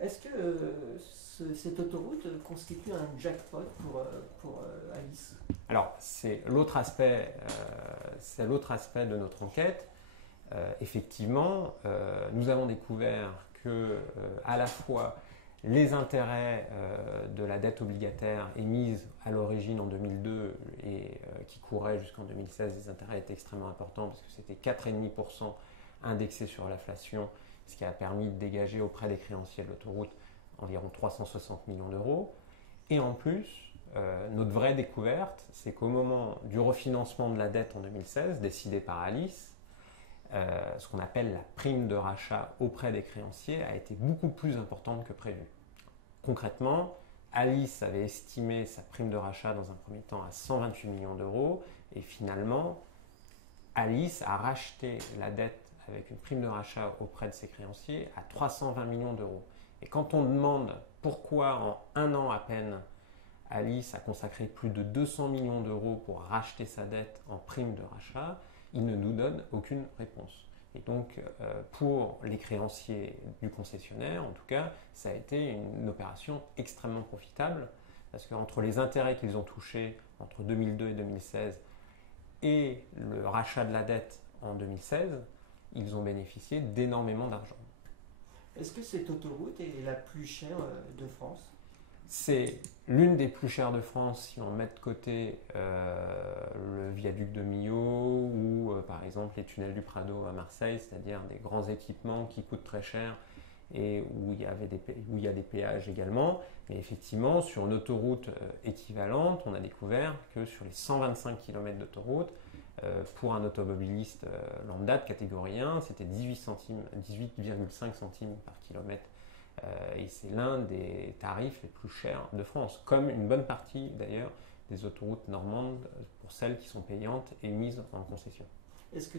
Est-ce que cette autoroute constitue un jackpot pour Alice? Alors, c'est l'autre aspect de notre enquête. Effectivement, nous avons découvert que à la fois les intérêts de la dette obligataire émise à l'origine en 2002 et qui couraient jusqu'en 2016, les intérêts étaient extrêmement importants parce que c'était 4,5% indexé sur l'inflation, ce qui a permis de dégager auprès des créanciers de l'autoroute environ 360 millions d'euros. Et en plus, notre vraie découverte, c'est qu'au moment du refinancement de la dette en 2016, décidé par Alice, ce qu'on appelle la prime de rachat auprès des créanciers a été beaucoup plus importante que prévu. Concrètement, Alice avait estimé sa prime de rachat dans un premier temps à 128 millions d'euros et finalement, Alice a racheté la dette avec une prime de rachat auprès de ses créanciers à 320 millions d'euros. Et quand on demande pourquoi en un an à peine Alice a consacré plus de 200 millions d'euros pour racheter sa dette en prime de rachat, il ne nous donne aucune réponse. Et donc, pour les créanciers du concessionnaire, en tout cas, ça a été une opération extrêmement profitable parce qu'entre les intérêts qu'ils ont touchés entre 2002 et 2016 et le rachat de la dette en 2016, ils ont bénéficié d'énormément d'argent. Est-ce que cette autoroute est la plus chère de France? C'est l'une des plus chères de France si on met de côté le viaduc de Millau ou par exemple les tunnels du Prado à Marseille, c'est-à-dire des grands équipements qui coûtent très cher et où il y a des péages également. Mais effectivement, sur une autoroute équivalente, on a découvert que sur les 125 km d'autoroute, pour un automobiliste lambda de catégorie 1, c'était 18,5 centimes par kilomètre. Et c'est l'un des tarifs les plus chers de France, comme une bonne partie d'ailleurs des autoroutes normandes pour celles qui sont payantes et mises en concession. Est-ce que